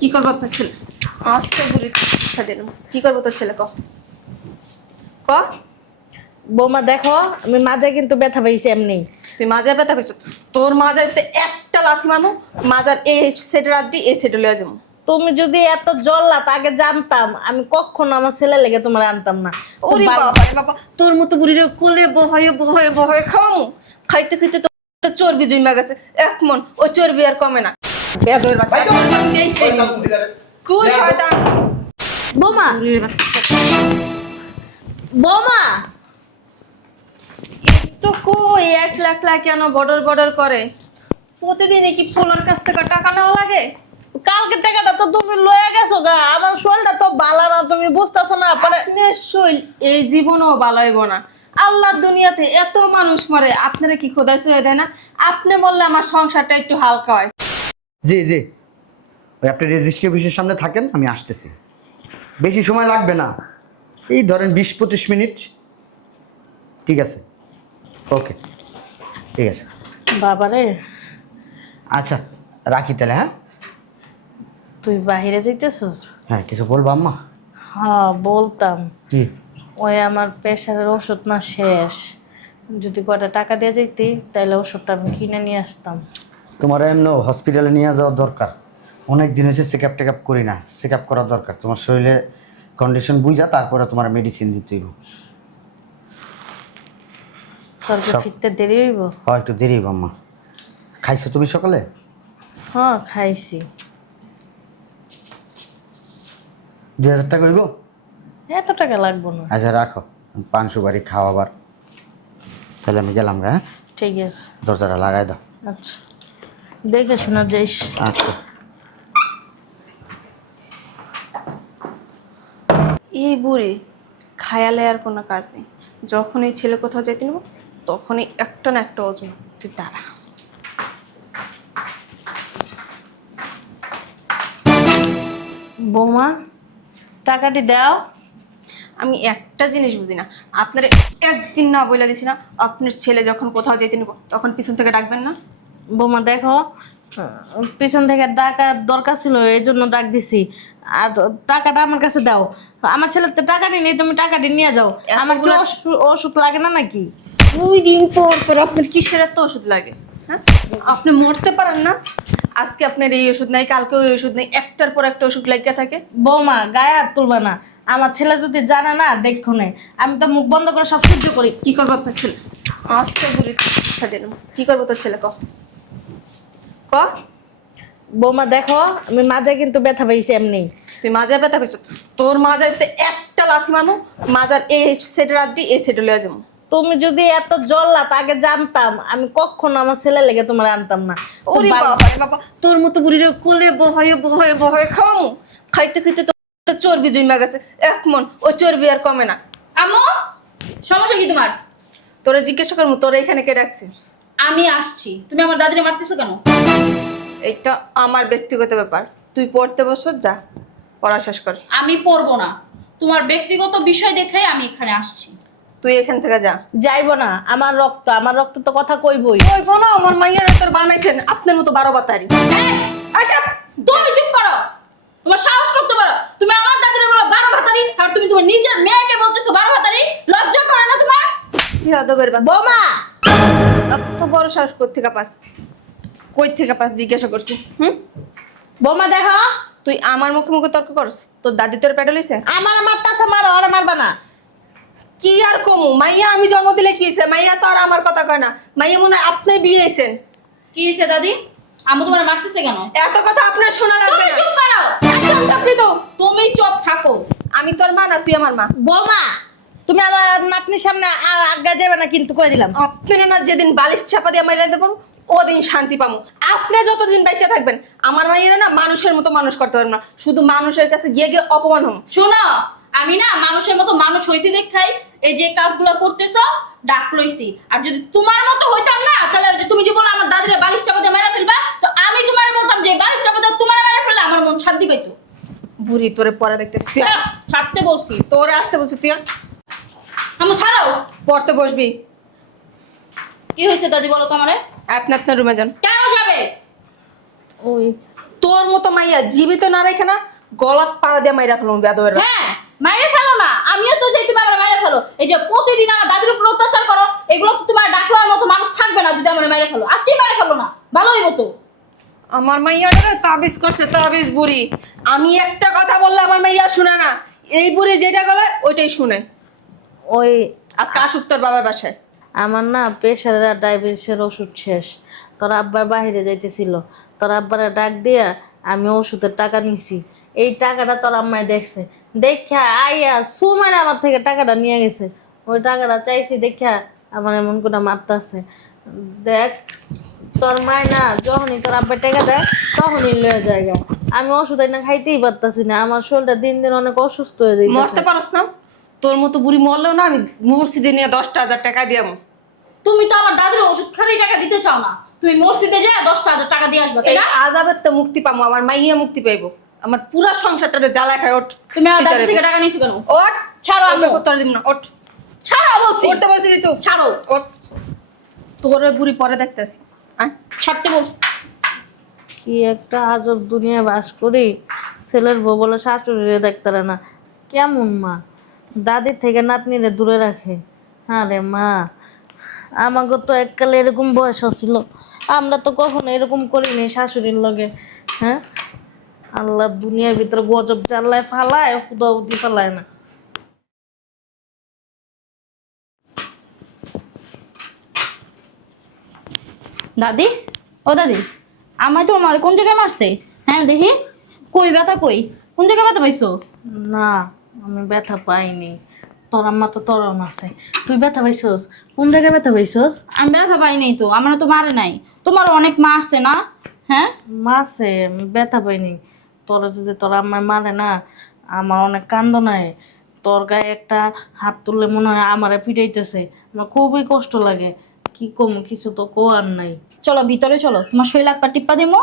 কি করবো তোর ছেলে? আজকে বুড়ি দিলাম। কি করবো তোর ছেলে? ক ক। বৌমা দেখো, আমি মাঝে কিন্তু ব্যথা পাইছি এমনি। তুই মাজার ব্যথা পেয়েছ? তোর মাজারতে একটা লাথি মানো, মাজার এই সেটে রাখবি, এই সেটে লয়ে যাবো। তুমি যদি এত জল্লাত আগে জানতাম, আমি কখনো আমার ছেলে লেগে তোমার আনতাম না। ওরে বাবা রে বাবা, তোর মতো বুড়ির কোলে বহায়ে বহায়ে বহায়ে খাও। খাইতে খাইতে তো চর্বি জমা গেছে এক মন। ওই চর্বি আর কমে না। বেয়াদবের বাচ্চা। তুই শয়তান। বৌমা, বুড়ির বাচ্চা। বৌমা, তো কই এক লাখ লাখ কেন বর্ডার বর্ডার করে? প্রতিদিনই কি পোলার কাছ থেকে টাকা নেওয়া লাগে? কালকে টাকাটা তো তুমি লয়ে গেছো গা। আমার শরীরটা তো ভালো না, তুমি বুঝতেছো না। পরে আপনার শৈল এই জীবনও বালাইব না। আল্লাহর দুনিয়াতে এত মানুষ মরে, আপনারা কি খোদাই সয়ে দেয় না? আপনি বললে আমার সংসারটা একটু হালকা হয়। জি জি, ওই আপনি রেজিস্ট্রি অফিসের সামনে থাকেন, আমি আসতেছি। বেশি সময় লাগবে না, এই ধরেন 20-25 মিনিট। ঠিক আছে, ওকে, ঠিক আছে। বাবারে, আচ্ছা রাখি তাহলে। হ্যাঁ তুই বাহিরে যাইতেছস? হ্যাঁ, কিছু বলবো আম্মা? হ্যাঁ বলতাম। কি? ওই আমার প্রেশারের ওষুধ না শেষ, যদি কটা টাকা দিয়ে যাইতি তাহলে ওষুধটা আমি কিনে নিয়ে আসতাম। তোমার এমন হসপিটালে নিয়ে যাওয়া দরকার। অনেক দিন এসে চেক আপ টেকআপ করি না, চেক আপ করা দরকার। তোমার শরীরে কন্ডিশন বুঝা তারপরে তোমার মেডিসিন দিতে হইব। তোর কি ফিরতে দেরি হইব? হয় একটু দেরি হইব আম্মা। খাইছো তুমি সকালে? হ্যাঁ খাইছি। 2000 টাকা হইব? এত টাকা লাগবো না। আচ্ছা রাখো, পান সুপারি খাওয়া আবার। তাহলে আমি গেলাম গা। হ্যাঁ, ঠিক আছে। দরজাটা লাগাই দাও। আচ্ছা, দেখে শোনা যাইস। আচ্ছা। এই বুড়ি খায়ালে আর কোনো কাজ নেই। যখনই ছেলে কোথাও যেতে নেব, তখনই একটা না একটা ওজন। তুই দাঁড়া। বৌমা, টাকাটি দাও। আমি একটা জিনিস বুঝি না, আপনার একদিন না বলে দিছি না, আপনার ছেলে যখন কোথাও যেতে নেব তখন পিছন থেকে ডাকবেন না? বৌমা দেখো, পিছন থেকে ডাকার দরকার ছিল, এই জন্য ডাক দিছি। আর টাকাটা আমার কাছে দাও। আমার ছেলের তো টাকা নেই, তুমি টাকাটি নিয়ে যাও। আমার কি ওষুধ লাগে না নাকি? 2 দিন পর পর আপনার কিসের এত ওষুধ লাগে? হ্যাঁ, আপনি মরতে পারেন না? আজকে আপনার এই ওষুধ নাই, কালকে ওই ওষুধ নেই, একটার পর একটা ওষুধ লাগিয়ে থাকে। বৌমা গায়ে হাত তুলবা না। আমার ছেলে যদি জানে না দেখো নে, আমি তো মুখ বন্ধ করে সব সহ্য করি। কি করবো আপনার ছেলে? আজকে বুড়ি দিলাম। কি করবো তোর ছেলে? ক ক। বৌমা দেখো, আমি মাঝে কিন্তু ব্যথা পাইছি এমনি। তুই মাজার ব্যথা পেয়েছ? তোর মাজারতে একটা লাথি মানো, মাজার এই সেটে রাখবি, এই সেটে লয়ে যাবো। তুমি যদি এত জল্লাত আগে জানতাম, আমি কখনো আমার ছেলে লেগে তোমার আনতাম না। ওরে বাবা রে বাবা, তোর মতো বুড়ির কোলে বহায়ে বহায়ে বহায়ে খাও। খাইতে খাইতে তো চর্বি জমা গেছে এক মন। ওই চর্বি আর কমে না। আম্মু, সমস্যা কি তোমার? তোরা জিজ্ঞাসা করবো তোরা এখানে কে রাখছি? আমি আসছি। তুমি আমার দাদিরে মারতেছো কেন? এইটা আমার ব্যক্তিগত ব্যাপার। তুই পড়তে বসো, যা পড়া শেষ কর। আমি পড়বো না। তোমার ব্যক্তিগত বিষয় দেখে আমি এখানে আসছি। তুই এখান থেকে যা। যাইবো না। আমার রক্ত তো কথা কইবই। ওই বোনো, আমার মাইয়ার তোর বানাইছেন আপনার মতো 12 বাতারি। আচ্ছা, তুমি চুপ করো। তোমার সাহস করতে পারো, তুমি আমার দাদিরে বলো 12 ভাতারি, আর তুমি তোমার নিজের মেয়েকে বলতেছো 12 ভাতারি। লজ্জা করে না তোমার? ইয়াদবের বাচ্চা। বৌমা, এত বড় সাহস কই থেকে পাস? কই থেকে পাস জিজ্ঞাসা করছি। বৌমা দেখো, তুই আমার মুখে মুখে তর্ক করস? তোর দাদি তোর পেটে লইছে? আমার মারতাছে, মারো, আর মারবা না। কি আর কমু? মাইয়া আমি জন্ম দিলে কি হয়েছে? মাইয়া তো আর আমার কথা কয় না। মাইয়া মনে হয় আপনার বিয়ে হয়েছেন। কি হইছে দাদি? আম্মু তোমার মারতেছে কেন? এত কথা আপনার শোনা লাগবে তুমি না। চুপ করো। একদম চাপড়ি তো। তুমি চুপ থাকো। আমি তোর মা না তুই আমার মা। বৌমা, তুমি আমার নাতনির সামনে আর আজ্ঞা যাবে না কিন্তু কই দিলাম। আপনারা না যেদিন বালিশ চাপা দিয়ে মাইরা দেবো ওদিন শান্তি পাবো। আপনি যতদিন বেঁচে থাকবেন আমার মাইয়েরা না মানুষের মতো মানুষ করতে পারবেন না, শুধু মানুষের কাছে গিয়ে গিয়ে অপমান হম। শোনো, আমি না মানুষের মতো মানুষ হইছি দেখাই এই যে কাজগুলো করতেছো ডাক লইছি। আর যদি তোমার মতো হইতাম না, তাহলে ওই যে তুমি যে বলো আমার দাদিরে বালিশ চাপা দিয়ে মেরে ফেলবা, তো আমি তোমারে বলতাম যে বালিশ চাপা দিয়ে তোমার মেরে ফেললে আমার মন শান্তি পাইতো। বুড়ি তোরে পরে দেখতেছি। তুই ছাড়তে বলছি। তোরে আসতে বলছি, তুই আম্মু ছাড়াও। পড়তে বসবি। কি হয়েছে দাদি বলো তো আমারে? আপনি আপনার রুমে যান। কেন যাবে? ওই তোর মতো মাইয়া জীবিত না রেখে না গলাত পাড়া দিয়ে মাইরা ফেলুন বেদবের। হ্যাঁ মাইরে ফেলো না, আমিও তো চাই তুমি আমার মাইরে ফেলো। এই যে প্রতিদিন আমার দাদির উপর অত্যাচার করো, এগুলো তো তোমার ডাকলার মতো মানুষ থাকবে না যদি আমার মাইরে ফেলো। আজকেই মাইরে ফেলো না, ভালো হইব তো। আমার মাইয়াটা তাবিজ করছে, তাবিজ বুড়ি। আমি একটা কথা বললে আমার মাইয়া শুনে না, এই বুড়ি যেটা গলায় ওইটাই শুনে। ওই আজকে আসুক তোর বাবার বাসায়। আমার না প্রেশার আর ডায়াবেটিসের ওষুধ শেষ। তোর আব্বা বাইরে যাইতেছিল, তোর আব্বারা ডাক দিয়া আমি ওষুধের টাকা নিছি। এই টাকাটা তোর আম্মায় দেখছে, দেখা আইয়া সুমার আমার থেকে টাকাটা নিয়ে গেছে। ওই টাকাটা চাইছি দেখা আমার এমন করে মারতাছে। দেখ তোর মায় না যখনই তোর আব্বা টাকা দেয় তখনই লয়ে জায়গা। আমি ওষুধ না খাইতেই পারতাছি না, আমার শরীরটা দিন দিন অনেক অসুস্থ হয়ে যাইতেছে। মরতে পারস না? তোর মতো বুড়ি মরলেও না আমি মসজিদে নিয়ে 10,000 টাকা দিয়াম। তুমি তো আমার দাদির ওষুধ খালি টাকা দিতে চাও না, তুমি মসজিদে যা 10,000 টাকা দিয়ে আসবা, তাই এই না? আজাবের তো মুক্তি পাবো, আমার মাইয়া মুক্তি পাইবো। আমার পুরা সংসারটারে জ্বালা খায়। ওঠ তুমি আমার দাদি বিচারে থেকে বল। টাকা নিয়েছো কেন? ওঠ ছাড়ো আম্মু। তোর দিব না, ওঠ। ছাড়ো বলছি, করতে বলছি তো, ছাড়ো। ওঠ। তোর ওই বুড়ি পরে দেখতেছি। ছাড়তে বলছি। কি একটা আজব দুনিয়া বাস করি। ছেলের বউ বলে শাশুড়িরে দেখতে পারে না, কেমন মা দাদির থেকে নাতনিরে দূরে রাখে। আরে মা, আমাকে তো এককালে এরকম বয়স ছিল, আমরা তো কখনো এরকম করিনি শাশুড়ির লগে। হ্যাঁ, আল্লাহ দুনিয়ার ভিতরে গজব জানলায় ফালায়, হুদা উদি ফালায় না। দাদি, ও দাদি, আমায় তো আমার কোন জায়গায় মারছে? হ্যাঁ দেখি, কই ব্যথা কই? কোন জায়গায় ব্যথা পাইছো? না, আমি ব্যথা পাইনি। তোর আম্মা তো তরম আছে, তুই ব্যথা পাইছস? কোন জায়গায় ব্যথা পাইছস? আমি ব্যথা পাই নাই তো, আমার তো মারে নাই। তোমার অনেক মারছে না? হ্যাঁ মাসে আমি ব্যথা পাইনি। তোরা যদি তোর আম্মায় মারে না, আমার অনেক কান্দ নাই। তোর গায়ে একটা হাত তুললে মনে হয় আমারে পিটাইতেছে, আমার খুবই কষ্ট লাগে। কি কম, কিছু তো কোয়ার নাই। চলো ভিতরে চলো, তোমার শরীর হাত পা টিপ্পা দিমো,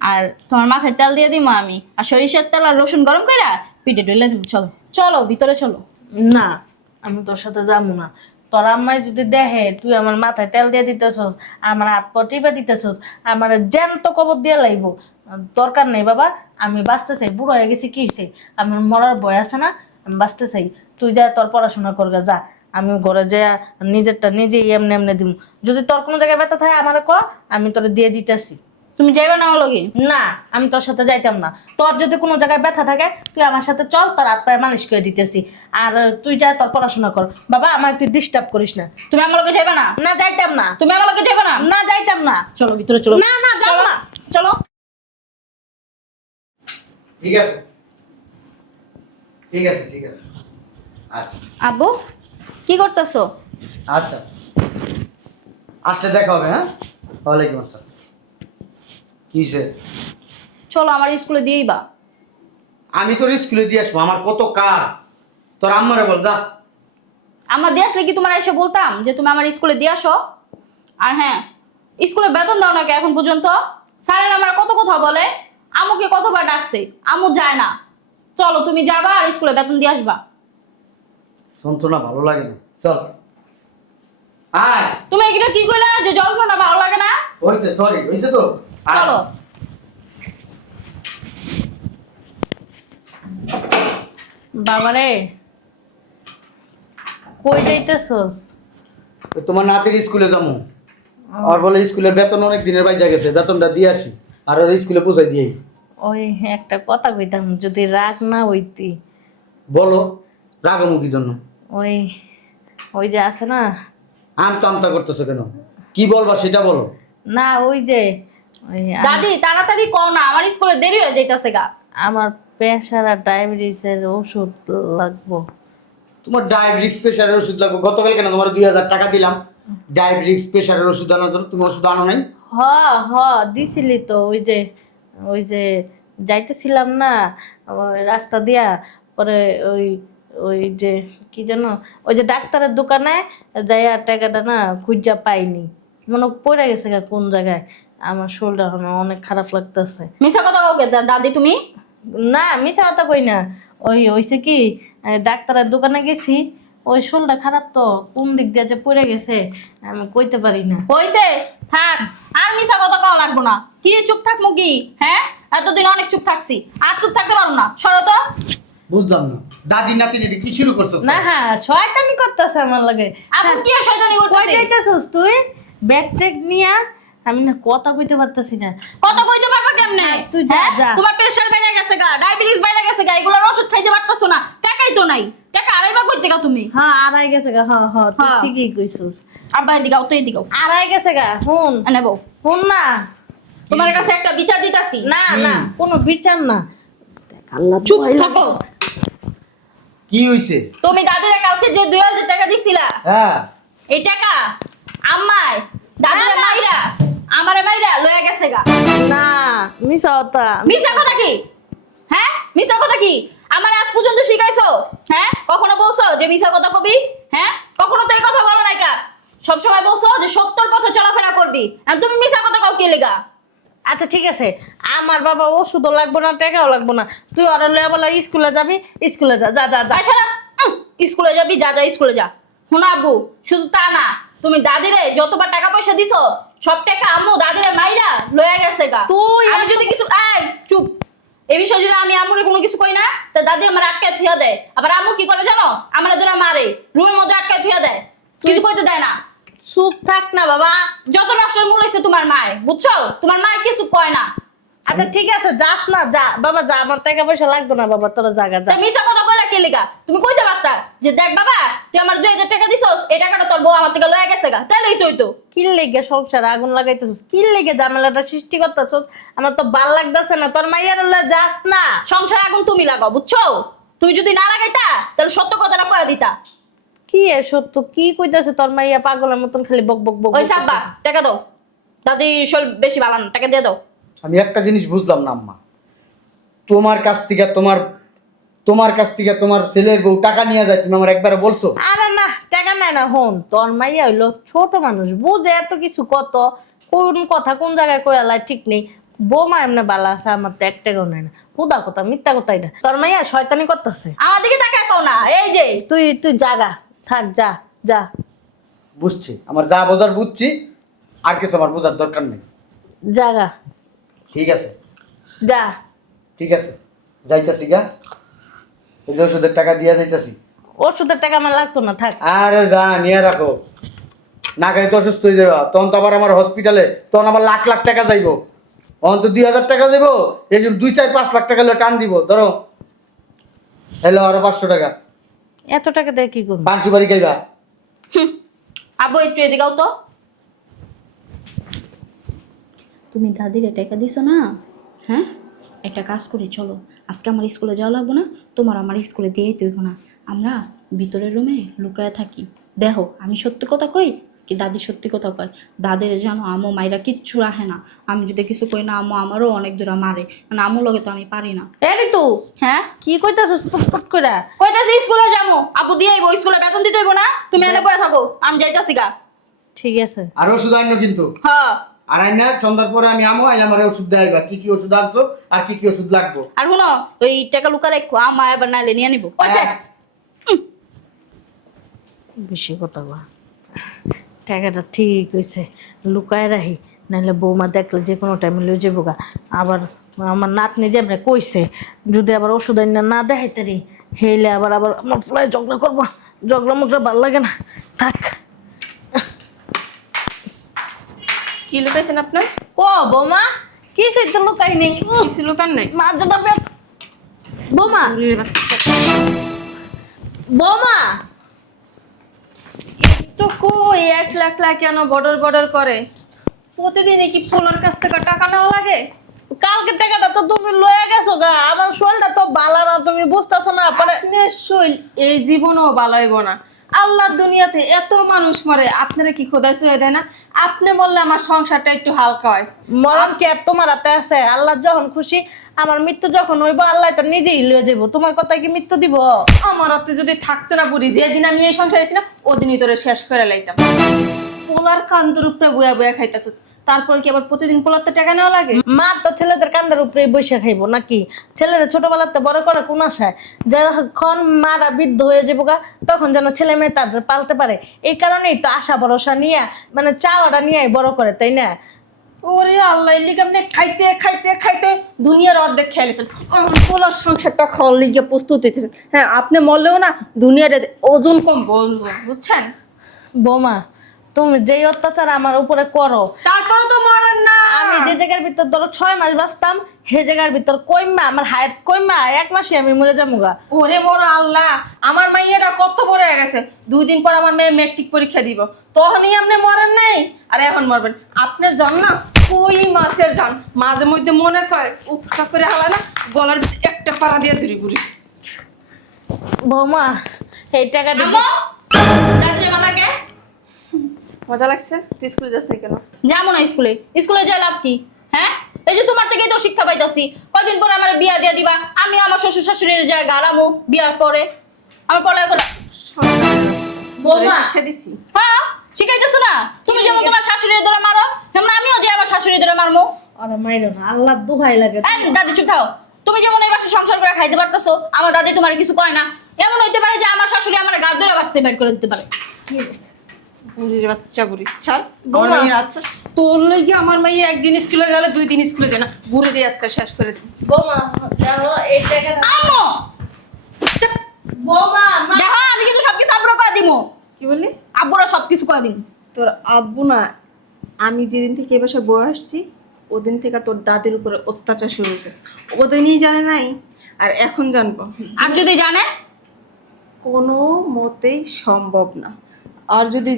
আর তোমার মাথায় তেল দিয়ে দিমো আমি, আর সরিষার তেল আর রসুন গরম করে পিঠে ঢুলে দিমো। চলো চলো ভিতরে চলো। না, আমি তোর সাথে যাবো না। তোর আম্মাই যদি দেখে তুই আমার মাথায় তেল দিয়ে দিতেছস, আমার হাত পা টিপা দিতেছস, আমার জ্যান্ত কবর দিয়ে লাগবো। দরকার নেই বাবা, আমি বাঁচতে চাই। বুড়ো হয়ে গেছি, কি হইছে? আমার মরার ভয় আছে না? আমি বাঁচতে চাই। তুই যা তোর পড়াশোনা করগা, যা। আমি ঘরে যা নিজেরটা নিজেই এমনি এমনি দিব। যদি তোর কোনো জায়গায় ব্যথা থাকে আমার ক, আমি তোর দিয়ে দিতেছি। তুমি যাইবে না আমার লগে? না, আমি তোর সাথে যাইতাম না। তোর যদি কোনো জায়গায় ব্যথা থাকে তুই আমার সাথে চল, তোর হাত পায়ে মালিশ করে দিতেছি। আর তুই যা তোর পড়াশোনা কর বাবা, আমার তুই ডিস্টার্ব করিস না। তুমি আমার লগে যাইবে না? না, যাইতাম না। তুমি আমার লগে যাইবে না? না, যাইতাম না। চলো ভিতরে চলো। না, না, যাবো না। চলো। ঠিক আছে, ঠিক আছে, ঠিক আছে। আচ্ছা আব্বু কি করতেছো? আচ্ছা, আসলে দেখা হবে। হ্যাঁ, ওয়ালাইকুম আসসালাম। কিসে? চলো আমার স্কুলে দিয়েই বা। আমি তোর স্কুলে দিয়ে আসবো, আমার কত কাজ। তোর আম্মারে বল, যা। আমার দিয়ে আসলে কি তোমার এসে বলতাম যে তুমি আমার স্কুলে দিয়ে আসো? আর হ্যাঁ, স্কুলে বেতন দাও নাকি এখন পর্যন্ত? স্যারের আমার কত কথা বলে, আমুকে কতবার ডাকছে, আমু যায় না। চলো তুমি যাবা আর স্কুলে বেতন দিয়ে আসবা। যন্ত্রণা ভালো লাগে না, চল। আয়, তুমি এটা কি কইলা যে যন্ত্রণা ভালো লাগে না? হয়েছে, সরি, হয়েছে তো। আয়। চলো। বাবারে, কই যাইতেছস? তো তোমার নাতির স্কুলে যাবো। আর বলে স্কুলের বেতন অনেক দিনের বাইরে গেছে, বেতনটা দিয়ে আসি আর ওর স্কুলে পৌঁছাই দিই। ওই একটা কথা কইতাম, যদি রাগ না হইতি। বলো, রাগামু কি জন্য? ওই ওই যে আছে না, আমতা আমতা করতেছো কেন? কি বলবা সেটা বলো। না ওই যে ওই দাদি তাড়াতাড়ি কও না, আমার স্কুলে দেরি হয়ে যাইতাছে গা। আমার প্রেশার আর ডায়াবেটিসের ওষুধ লাগবো। তোমার ডায়াবেটিস প্রেশারের ওষুধ লাগবে? গতকাল কেন তোমার 2000 টাকা দিলাম ডায়াবেটিস প্রেশারের ওষুধ আনার জন্য, তুমি ওষুধ আনো নাই? হ হ দিছিলি তো, ওই যে যাইতেছিলাম না ওই রাস্তা দিয়া, পরে ওই ওই যে কি যেন, ওই যে ডাক্তারের দোকানে যাইয়া টাকাটা না খুঁজা পাইনি, মনে পড়ে গেছে গা কোন জায়গায়। আমার শরীরটা এখন অনেক খারাপ লাগতেছে। মিছা কথা কও কে দাদি তুমি? না, মিছা কথা কই না। ওই হইছে কি, ডাক্তারের দোকানে গেছি, ওই শরীরটা খারাপ তো, কোন দিক দিয়ে যে পড়ে গেছে আমি কইতে পারি না। হইছে, থাক আর মিছা কথা কও লাগবো না। কি চুপ থাকবো কি? হ্যাঁ, এতদিন অনেক চুপ থাকছি, আর চুপ থাকতে পারো না। সরো তো। বুঝলাম না, দাদি নাতিন এটা কি শুরু করছো? না হ্যাঁ শয়তানি করতেছে আমার লাগে। এখন কি আর শয়তানি কই করতেছিস? যাইতেছস তুই? ব্যাগ ট্যাগ নিয়া আমি না কথা কইতে পারতাছি না। কত কইতে পারবা কেমনে? তুই যা, হ্যাঁ? যা। তোমার প্রেসার বেড়ে গেছে গা, ডায়াবেটিস বেড়ে গেছে গা, এগুলোর ওষুধ খাইতে পারতাছো না। টাকাই তো নাই। টাকা আড়াইবা কইতে গা তুমি। হ্যাঁ আড়াই গেছে গা। হ্যাঁ হ্যাঁ তুই হ্যাঁ। ঠিকই কইছস। আব্বা এদিকে আও তো, এদিকে আও। আড়াই গেছে গা। শুন নেবো। শুন না। তোমার কাছে একটা বিচার দিতাছি। না না কোনো বিচার না। দেখ আল্লাহ চুপ থাকো। কি হইছে? তুমি দাদিরা কালকে যে 2000 টাকা দিছিলা, হ্যাঁ এই টাকা আম্মায় দাদিরা মাইরা আমারে মাইরা লয়ে গেছে গা। না মিছা কথা। মিছা কথা কি? হ্যাঁ, মিছা কথা কি? আমার আজ পর্যন্ত শিখাইছো? হ্যাঁ, কখনো বলছো যে মিছা কথা কবি? হ্যাঁ, কখনো তো এই কথা বলো নাই কা। সব সময় বলছো যে সত্যর পথে চলাফেরা করবি, আর তুমি মিছা কথা কও কি লেগা? আচ্ছা ঠিক আছে আমার বাবা ওষুধও লাগবো না টাকাও লাগবো না, তুই ওরা লয়ে বলা স্কুলে যাবি, স্কুলে যা যা যা যা। তাছাড়া স্কুলে যাবি, যা যা স্কুলে যা। শোনো আব্বু, শুধু তা না, তুমি দাদিরে যতবার টাকা পয়সা দিছো সব টাকা আম্মু দাদিরে মাইরা লয়ে গেছে গা। তুই আমি যদি কিছু চুপ, এই বিষয়ে যদি আমি আম্মুরে কোনো কিছু কই না, তা দাদি আমার আটকায় থুয়া দেয়। আবার আম্মু কি করে জানো? আমার দুরা মারে, রুমের মধ্যে আটকায় থুয়া দেয়, কিছু কইতে দেয় না। চুপ থাক না বাবা। যত নষ্টের মূল হইছে তোমার মায়, বুঝছো? তোমার মায় কিছু কয় না। আচ্ছা ঠিক আছে যাস না, যা বাবা যা, আমার টাকা পয়সা লাগবে না বাবা, তোরা জায়গা যা। তা মিছা কথা কইলা কি লেগা? তুমি কইতে পারতা যে দেখ বাবা, তুই আমার 2000 টাকা দিছস, এই টাকাটা তোর বউ আমার থেকে লয়ে গেছে গা, তাইলেই তো হইতো। কিল লেগে সংসারে আগুন লাগাইতেছিস, কিল লেগে ঝামেলাটা সৃষ্টি করতেছিস, আমার তো ভাল লাগতেছে না। তোর মাইয়ার লয়ে যাস না। সংসার আগুন তুমি লাগাও, বুঝছো? তুমি যদি না লাগাইতা তাহলে সত্য কথাটা কয়ে দিতা। কি এ সত্য কি কইতাছে তোর মাইয়া পাগলের মতন খালি বক বক বক ওই সাব্বা টাকা দাও, দাদি শোল বেশি ভালো না, টাকা দিয়ে দাও। আমি একটা জিনিস বুঝলাম না আম্মা, তোমার কাছ থেকে তোমার ছেলের বউ টাকা নিয়ে যায়, তুমি আমার একবারে বলছো? আরে না টাকা নাই না। হন তোর মাইয়া হইলো ছোট মানুষ, বুঝে এত কিছু কত কোন কথা কোন জায়গায় কয়ালাই ঠিক নেই। বৌমা এমনি বালা আছে, আমার তো এক টাকাও নাই না। উদা কথা মিথ্যা কথা এটা। তোর মাইয়া শয়তানি করতেছে। আমার দিকে টাকা কও না, এই যে তুই তুই জাগা থাক, যা যা। বুঝছি, আমার যা বোঝার বুঝছি, আর কিছু আমার বোঝার দরকার নেই। জাগা ঠিক আছে যা। ঠিক আছে, যাইতাছি গা, এই যে ওষুধের টাকা দিয়ে যাইতাছি। ওষুধের টাকা আমার লাগতো না, থাক। আরে যা নিয়ে রাখো, না গেলে তো অসুস্থ হয়ে যাবা, তখন তো আবার আমার হসপিটালে তখন আবার লাখ লাখ টাকা যাইবো, তখন তো 2000 টাকা যাইবো, এই জন্য 2-4-5 লাখ টাকা টান দিব। ধরো হ্যালো, আরো 500 টাকা এত টাকা দিয়ে কি করবো? পান সুপারি খাইবা। আব্বু একটু এদিকে আও তো। তুমি দাদিরে টাকা দিছো না? হ্যাঁ, একটা কাজ করি, চলো আজকে আমার স্কুলে যাওয়া লাগবো না, তোমার আমার স্কুলে দিয়েই তুইব না, আমরা ভিতরের রুমে লুকায় থাকি। দেখো আমি সত্যি কথা কই কি দাদি সত্যি কথা কয়, দাদির জানো আমো মাইরা কিচ্ছু রাখে না। আমি যদি কিছু কই না আমো আমারও অনেক দূরে মারে, মানে আমো লগে তো আমি পারি না। এরি তো হ্যাঁ কি কইতাছিস ফুটফুট করে? কইতাছি স্কুলে যাবো, আব্বু দিয়ে আইবো, স্কুলে বেতন দিতে হইব না, তুমি এনে পড়ে থাকো, আমি যাইতাছি গা। ঠিক আছে আর ওষুধ আইনো কিন্তু, হ্যাঁ, আর আইনা সন্ধ্যার পরে আমি আমো আই আমার ওষুধ দেখাইবা, কি কি ওষুধ আনছো আর কি কি ওষুধ লাগবো। আর শুনো ওই টাকা লুকা রাখো, আমা এবার নাইলে নিয়ে নিবো। হ্যাঁ। বেশি কথা বল। টাকাটা ঠিক হয়েছে, লুকায় রাখি, নাহলে বৌমা দেখলে যে কোনো টাইমে লয়ে যাবো গা। আবার আমার নাতনি যে আমরা কইছে যদি আবার ওষুধ আইনা না দেখাইতে রে, হেলে আবার আবার আমার প্রায় ঝগড়া করবো, ঝগড়া মুগড়া ভাল লাগে না। থাক। কি লুকাইছেন আপনার? ও বৌমা কিছুই তো লুকাই নেই। কিছু লুকান নাই। মাঝটা পেট। বৌমা বৌমা তো কই 1 লাখ লাখ কেন বর্ডার বর্ডার করে? প্রতিদিনই কি পোলার কাছ থেকে টাকা নেওয়া লাগে? কালকে টাকাটা তো তুমি লয়ে গেছো গা, আমার শরীরটা তো ভালো না, তুমি বুঝতেছো না। পরে আপনার শৈল এই জীবনও বালাইব না। আল্লাহর দুনিয়াতে এত মানুষ মরে, আপনারা কি খোদাই সয়ে দেয় না? আপনি বললে আমার সংসারটা একটু হালকা হয়। মরণ কি আর তোমার হাতে আছে? আল্লাহ যখন খুশি, আমার মৃত্যু যখন হইব আল্লাহ তো নিজেই লয়ে যাবো। তোমার কথায় কি মৃত্যু দিব? আমার হাতে যদি থাকতো না বুড়ি, যেদিন আমি এই সংসারে ছিলাম ওদিনই তোরে শেষ করে লাইতাম। পোলার কান্দর উপরে বয়া বয়া খাইতেছ, তারপর কি আবার প্রতিদিন পোলারতে টাকা নেওয়া লাগে? মা তো ছেলেদের কান্দের উপরে বসে খাইবো নাকি? ছেলেরা ছোটবেলাতে বড় করে কোন আশায়, যখন মারা বৃদ্ধ হয়ে যাবো গা তখন যেন ছেলে মেয়ে তাদের পালতে পারে, এই কারণেই তো আশা ভরসা নিয়ে মানে চাওয়াটা নিয়ে বড় করে, তাই না? ওরে আল্লাহ, এর লিগে আপনি খাইতে খাইতে খাইতে দুনিয়ার অর্ধেক খেয়ে নিয়েছেন। পোলার সংসারটা খাওয়ার লিগে প্রস্তুত হইতেছেন। হ্যাঁ, আপনি মরলেও না দুনিয়ার ওজন কম বলবো, বুঝছেন? বৌমা, তুমি যেই অত্যাচার আমার উপরে করো, তারপরে তো মরেন না। আমি যে জায়গার ভিতর ধরো 6 মাস বাঁচতাম, সে জায়গার ভিতর কইমা আমার হায়াত কইমা 1 মাসে আমি মরে যামুগা। ওরে মোর আল্লাহ, আমার মাইয়াটা কত বড় হয়ে গেছে। 2 দিন পর আমার মেয়ে মেট্রিক পরীক্ষা দিব, তখনই আপনি মরেন নাই আর এখন মরবেন। আপনার জান না কই মাসের জান, মাঝে মধ্যে মনে কয় উপটা করে হালা না গলার ভিতরে একটা পাড়া দিয়ে ধরি ঘুরি। বৌমা, এই টাকা আম্মু দাদিরে মালাকে মজা লাগছে? তুই স্কুলে যাস না কেন? যাবো না স্কুলে, স্কুলে যাই লাভ কি? হ্যাঁ, এই যে তোমার থেকেই তো শিক্ষা পাইতাছি। কয়দিন পরে আমার বিয়া দিয়ে দিবা, আমি আমার শ্বশুর শাশুড়ির জায়গা আরামো বিয়ার পরে আমার পড়ালেখা করে। বৌমা, শিক্ষা দিছি। হ্যাঁ, শিখাইতেছো না? তুমি যেমন তোমার শাশুড়ির ধরে মারো, তেমন আমিও যে আমার শাশুড়ি ধরে মারমো। আরে মাইরো না, আল্লাহ দোহাই লাগে। এই দাদি চুপ থাও। তুমি যেমন এই বাসা সংসার করে খাইতে পারতেছো, আমার দাদি তোমার কিছু কয় না। এমন হইতে পারে যে আমার শাশুড়ি আমার গাড় ধরে বাঁচতে বের করে দিতে পারে। বুড়ির বাচ্চা বুড়ি, ছাড়। আমার মাইয়ের আচ্ছা, তোর লাগি আমার মাইয়া একদিন স্কুলে গেলে 2 দিন স্কুলে যায় না। বুড়ি দিয়ে আজকে শেষ করে দিই। বৌমা, দেখো এই টাকাটা। আম্মু বৌমা, দেখো, আমি কিন্তু সবকিছু আব্বুরা কয়ে দিমু। কি বললি? আব্বুরা সবকিছু কয়ে দিন। তোর আব্বু না, আমি যেদিন থেকে এ বাসায় বয়ে আসছি ওদিন থেকে তোর দাদির উপরে অত্যাচার শুরু হয়েছে। ওদিনই জানে নাই, আর এখন জানবো। আর যদি জানে? কোনো মতেই সম্ভব না। আর যদি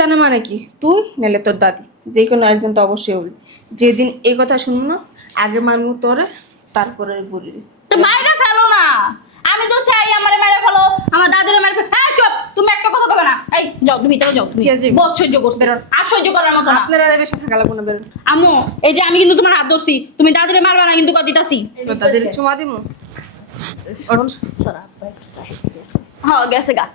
জানে মানে কি, তুই নাহলে তোর দাদি, যে কোনো একজন তো অবশ্যই বলবি। যেদিন এই কথা শুনবো না, আগে মানবো তোরে, তারপরে বুড়ি। তো মাইরা ফেলো না। আমি তো চাই আমারে মেরে ফেলো, আমার দাদিরে মেরে ফেলো। হ্যাঁ চুপ, তুমি একটা কথা কবে না। এই যাও, তুমি ভিতরে যাও। তুমি কে যাবে? বহুত সহ্য করছো, আর সহ্য করার মতো না। আপনারা আর বেশি থাকা লাগবো না, বেরোন। আম্মু, এই যে আমি কিন্তু তোমার হাত ধরছি, তুমি দাদিরে মারবা না কিন্তু দিতাছি। তোর দাদির চুমা দিমু। হ্যাঁ গেছে গা।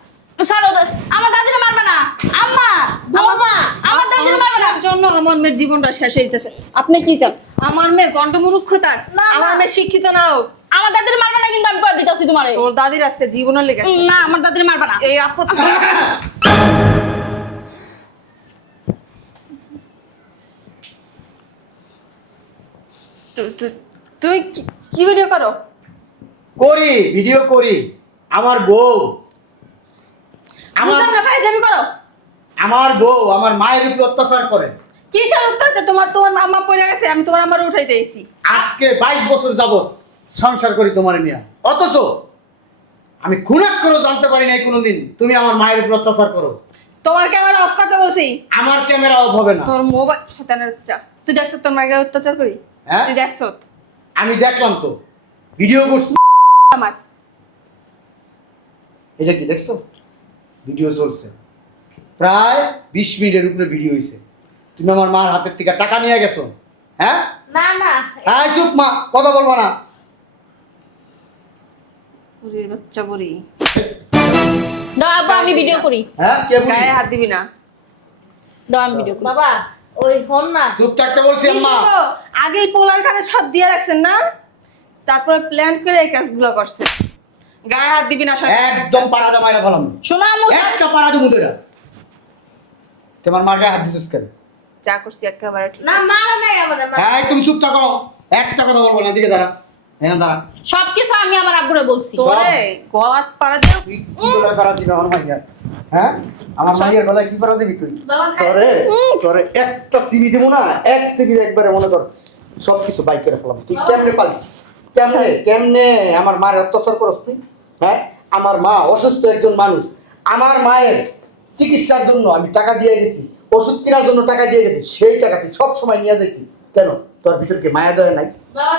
ছাড়ো, আমার দাদিরে মারবা না। আম্মা, বৌমা, আমার দাদিরে মারবা না। আপনার জন্য আমার মেয়ের জীবনটা শেষ হইতেছে। আপনি কি চান? আমার মেয়ে গন্ডমূর্খতার, আমার মেয়ে শিক্ষিত না হোক। আমার দাদিরে মারবা না কিন্তু আমি দিতাছি তোমারে। তোর দাদির আজকে জীবনের লেগে শেষ। না, আমার দাদিরে মারবা না। এই আপত্তি। তুমি কি ভিডিও করো? করি, ভিডিও করি। আমার বউ, বুঝলাম না, ফাইজলামি করো। আমার বউ আমার মায়ের উপর অত্যাচার করে। কিসের অত্যাচার? তোমার আম্মা পড়ে গেছে, আমি তোমার আম্মার উঠাইতে এসেছি। আজকে 22 বছর যাবত সংসার করি তোমার নিয়ে, অথচ আমি খুনাক করেও জানতে পারি নাই কোনোদিন তুমি আমার মায়ের উপর অত্যাচার করো। তোমার ক্যামেরা অফ করতে বলছি। আমার ক্যামেরা অফ হবে না। তোর মোবাইল শয়তানের বাচ্চা, তুই দেখছ তোর মাকে অত্যাচার করি? হ্যাঁ? তুই দেখছ? আমি দেখলাম তো, ভিডিও করছি। আমার এটা কি দেখছো? ভিডিও চলছে, প্রায় 20 মিনিটের উপরে ভিডিও হয়েছে। তুমি আমার মার হাতের থেকে টাকা নিয়ে গেছো। হ্যাঁ না না, হ্যাঁ, চুপ মা, কথা বলবো না। বুড়ির বাচ্চা বুড়ি, দাও আব্বা, আমি ভিডিও করি। হ্যাঁ, কে বলি? গায়ে হাত দিবি না। দাও আমি ভিডিও করি। বাবা, ওই হন না। চুপ থাকতে বলছি কি আম্মা। শুনবো? আগেই পোলার খানে সব দিয়ে রাখছেন না, তারপরে প্ল্যান করে এই কাজগুলো করছে। গায়ে হাত দিবি না সব। একদম পাড়া জামাইরা বললাম, শোনো আম্মু, একটা পাড়া জমু তোরা। তোমার মার গায়ে হাত দিছিস কেন? যা করছি একেবারে ঠিক না, আছে। মারা নাই আমারে। হ্যাঁ, তুমি চুপ থাকো, একটা কথা বলবো না। দিকে দাঁড়া, এখানে দাঁড়া। সবকিছু আমি আমার আব্বুরে বলছি। তোরে গলাত পাড়া দিয়ে তুই কি গলায় পাড়া দিবি আমার মাইয়া? হ্যাঁ, আমার মাইয়ার গলায় কি পাড়া দিবি তুই? বাবা, তোরে তোরে একটা চিবি দেবো না, এক চিবি একবারে মনে কর সবকিছু বাইক করে ফেলাম। তুই কেমনে পালি? কেমনে আমার মার অত্যাচার করস তুই? হ্যাঁ, আমার মা অসুস্থ একজন মানুষ, আমার মায়ের চিকিৎসার জন্য আমি টাকা দিয়ে গেছি, ওষুধ কেনার জন্য টাকা দিয়ে গেছি, সেই টাকা তুই সব সময় নিয়ে যাই। কেন? তোর ভিতর কি মায়া দয়া নাই? বাবা,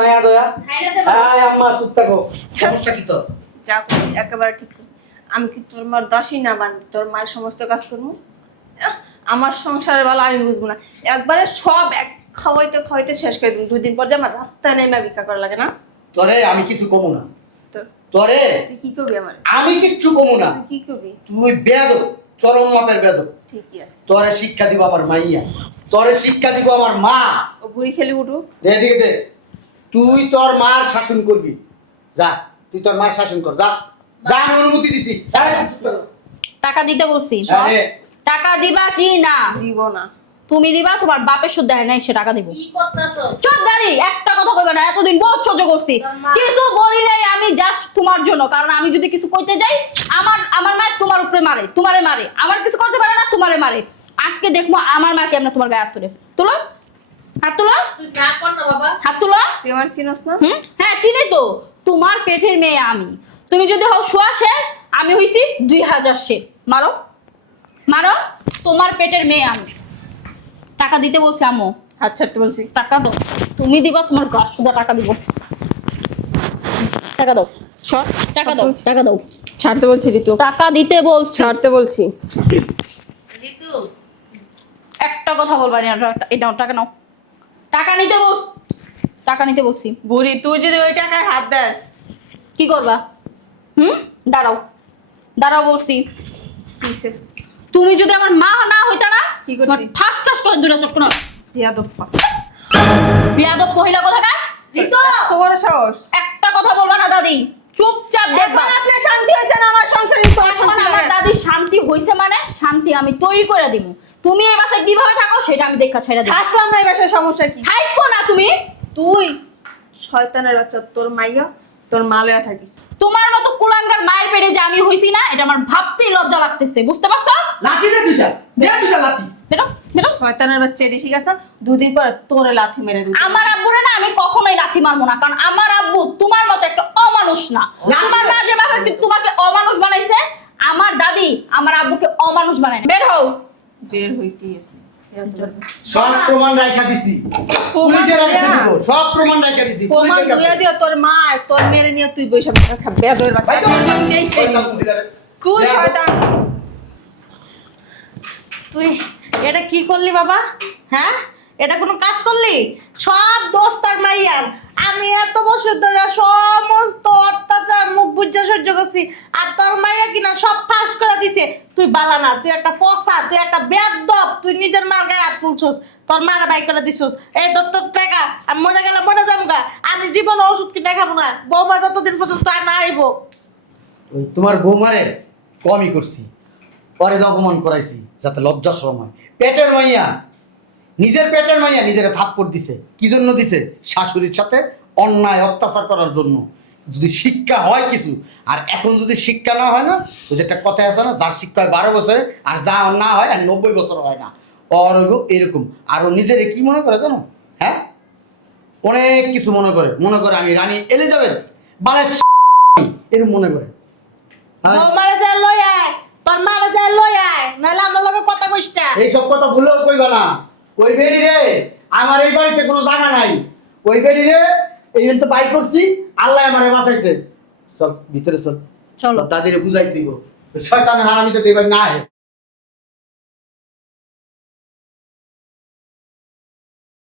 মায়া দয়া। সাইডাতে বাবা। আয় আম্মা, চুপ থাকো। সমস্যা কি তোর? যা করছি একেবারে ঠিক করছি। আমি কি তোর মার দাসী না বান তোর মায়ের সমস্ত কাজ করবো? আমার সংসারের বেলা আমি বুঝবো না, একবারে সব এক খাওয়াইতে খাওয়াইতে শেষ করে দিন। 2 দিন পর যে আমার রাস্তায় নেমে ভিক্ষা করা লাগে না। তোরে আমি কিছু কমু না। তো তোরে তুই কি করবি? আমার আমি কিচ্ছু কমু না। তুই কি করবি? তুই বেয়াদব, চরম মাপের বেয়াদব। ঠিকই আছে। তোরে শিক্ষা দিব আমার মাইয়া, তোরে শিক্ষা দিব আমার মা। ও বুড়ি খেলি উঠুক। দে এদিকে দে। তুই তোর মার শাসন করবি, যা। তুই তোর মার শাসন কর, যা যা, আমি অনুমতি দিছি। টাকা দিতে বলছি। আরে টাকা দিবা কি না? দিব না। তুমি দিবা, তোমার বাপের সুদ দেয় নাই, সে টাকা দিব। কি করতেছো? চুপ দাঁড়ি, একটা কথা কইবে না। এতদিন বহুত সহ্য করছি, কিছু বলি নাই আমি, জাস্ট তোমার জন্য। কারণ আমি যদি কিছু কইতে যাই, আমার মা তোমার উপরে মারে, তোমারে মারে। আমার কিছু করতে পারে না, তোমারে মারে। আজকে দেখবো আমার মা কেমন তোমার গায়ে হাত তুলে। তুলো, হাত তুলো, তুই যা কর না বাবা। হাত তুলো। তুই আমার চিনস না? হ্যাঁ চিনি তো, তোমার পেটের মেয়ে আমি। তুমি যদি হও 100 শের, আমি হইছি 2000 শের। মারো মারো, তোমার পেটের মেয়ে আমি। টাকা দিতে বলছি আম্মু। হাত ছাড়তে বলছি। টাকা দাও, তুমি দিবা, তোমার গাছ সুদা টাকা দিব। টাকা দাও, সর। টাকা দাও, টাকা দাও। ছাড়তে বলছি ঋতু। টাকা দিতে বলছি। ছাড়তে বলছি। ঋতু, একটা কথা বলবা না, এটা নাও, টাকা নাও। টাকা নিতে বলছি, টাকা নিতে বলছি। বুড়ি তুই যদি ওই টাকায় হাত দেস, কি করবা? দাঁড়াও, দাঁড়াও বলছি। কিসে? তুমি যদি আমার মা না হইতা না, কি করতি? তোমার ঠাস ঠাস করে দুটা চটকো না। ইয়াদব পা। বিয়াদব মহিলা কোথাকার। ঋতু, এত বড় সাহস। একটা কথা বলবা না দাদি, চুপচাপ দেখবা। এখন আপনার শান্তি হয়েছে না আমার সংসারে? তো এখন আমার দাদি শান্তি হইছে মানে শান্তি আমি তৈরি করে দিব। তুমি এই বাসায় কিভাবে থাকো সেটা আমি দেখা ছেড়ে দিব। থাকলাম না এই বাসায়, সমস্যা কি? থাকো না তুমি। তুই শয়তানের বাচ্চা, তোর মাইয়া তোর মালয়া থাকিস। তোমার মতো কুলাঙ্গার মায়ের পেটে যে আমি হইছি না, এটা আমার ভাবতেই লজ্জা লাগতেছে, বুঝতে পারছো? লাঠি দে দুইটা, দে দুইটা লাঠি। বেরো বেরো। শয়তানের বাচ্চা, এটি ঠিক আছে না? দুদিন পর তোরে লাথি মেরে দিবি। আমার আব্বুরে না আমি কখনোই লাথি মারবো না, কারণ আমার আব্বু তোমার মতো একটা অমানুষ না। তোমার মা যেভাবে তোমাকে অমানুষ বানাইছে, আমার দাদি আমার আব্বুকে অমানুষ বানায় না। বের হও। বের হইতে এসে সব প্রমাণ রাখা দিছি, পুলিশে রাখা দিব, সব প্রমাণ রাখা দিছি। প্রমাণ পুলিশের কাছে। দুইয়া দিয়া তোর মা তোর মেরে নিয়ে তুই বসে খাবে বেদর বাচ্চা। ভাই তো এই সেই তুই শয়তান। তুই এটা কি করলি বাবা? হ্যাঁ, এটা কোনো কাজ করলি? সব দোষ তার মাইয়ার। আমি এত বছর ধরে সমস্ত অত্যাচার মুখ বুঝা সহ্য করছি, আর তোর মাইয়া কিনা সব ফাঁস করে দিছে। তুই বালা না, তুই একটা ফসা, তুই একটা বেয়াদব, তুই নিজের মার গায়ে হাত তুলছস, তোর মারা বাই করে দিছস। এই তোর টাকা, আমি মরে গেলে মরে যাবো গা, আমি জীবনে ওষুধ কিনে খাবো না। বৌমা যতদিন পর্যন্ত আর না আইব। ওই তোমার বৌমারে কমই করছি, পরে অপমান করাইছি যাতে লজ্জা শরম হয়। পেটের মাইয়া, নিজের পেটের মাইয়া নিজের থাপ্পড় দিছে। কি জন্য দিছে? শাশুড়ির সাথে অন্যায় অত্যাচার করার জন্য। যদি শিক্ষা হয় কিছু, আর এখন যদি শিক্ষা না হয় না, ওই যে একটা কথা আছে না, যার শিক্ষা হয় 12 বছরে আর যা না হয় আর 90 বছর হয় না, এরকম। আর ও নিজের কি মনে করে জানো? হ্যাঁ, অনেক কিছু মনে করে আমি রানী এলিজাবেথ বালের এরকম মনে করে। হ্যাঁ? বৌমারে যা লই আয়, তোর মারে যা লই আয়, নাহলে আমার লগে কথা কইস না। এইসব কথা ভুলেও কইবা না। ওই বেডি রে, আমার এই বাড়িতে কোনো জায়গা নাই। ওই বেডি রে এই তো বাই করছি, আল্লাহ আমারে বাঁচাইছে। চল ভিতরে চল, চলো। দাদিরে বুঝাই দিব, শয়তানের হারামিতে দেবার না হয়।